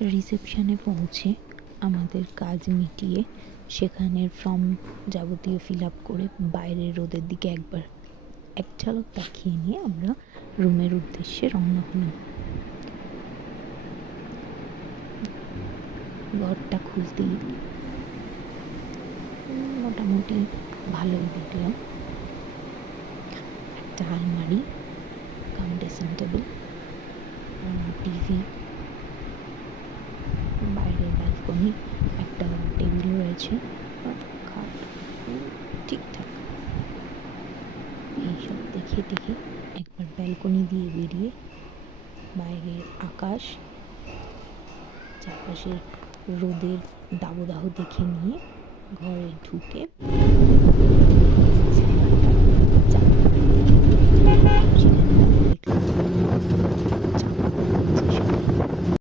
রিসেপশনে পৌঁছে আমাদের কাজ মিটিয়ে সেখানের ফর্ম যাবতীয় ফিল আপ করে বাইরের রোদের দিকে একবার এক ঝলক তাকিয়ে নিয়ে আমরা রুমের উদ্দেশ্যে রওনা হলাম। ঘরটা খুলতেই মোটামুটি ভালোই দেখলাম। একটা আলমারি, কাম ড্রেসিং টেবিল, টিভি, বাইরে ব্যালকনি, একটা টেবিল রয়েছে, খাট ঠিকঠাক। এইসব দেখে দেখে একবার ব্যালকনি দিয়ে বেরিয়ে বাইরের আকাশ, চারপাশের রোদের দাবদাহ দেখে নিয়ে ঘরে ঢুকে